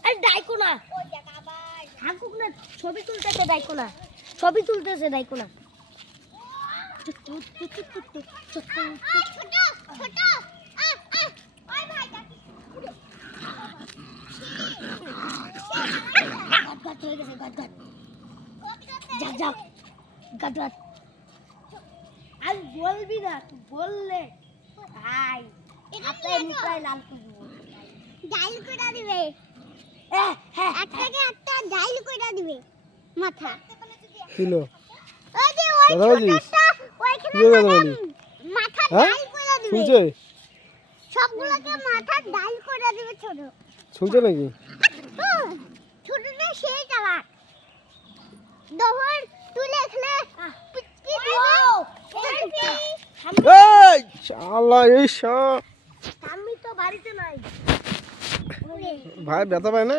আরে ডাইকো না থাকুক না ছবি তুলতেছে ডাইকো না ছবি তুলতেছে ডাইকো না আর বলবি না বললে ভাই লাল ডাইল করে দিবে একটাকে একটা ডাইল করে দিবে মাথা কিলো ওই যে ওই ছোটটা ওইখানে মাথা ডাইল করে দিবে শুনছে সবগুলোকে মাথা ডাইল করে দিবে ছোট শুনছে নাকি ছোটটা সেই চালা দহর তুলে খেলে পিচকি দিবে এই শালা এই সব আমি তো বাড়িতে নাই ভাই ব্যথা পায় না